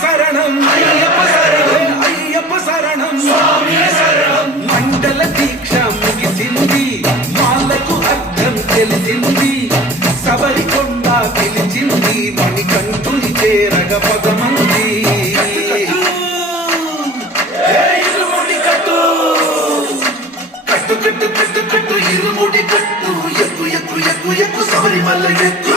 శరణం అయ్యప్ప శరణం అయ్యప్ప శరణం స్వామి శరణం మండల దీక్ష ముగిసింది మాలకు అర్థం తెలిసింది సబరికొండ పిలిచింది మణికంఠుని చేరగ పదమంది కట్టు కట్టు కట్టు కట్టు ఇరుముడి కట్టు ఎక్కు ఎక్కు ఎక్కు ఎక్కు శబరిమల ఎక్కు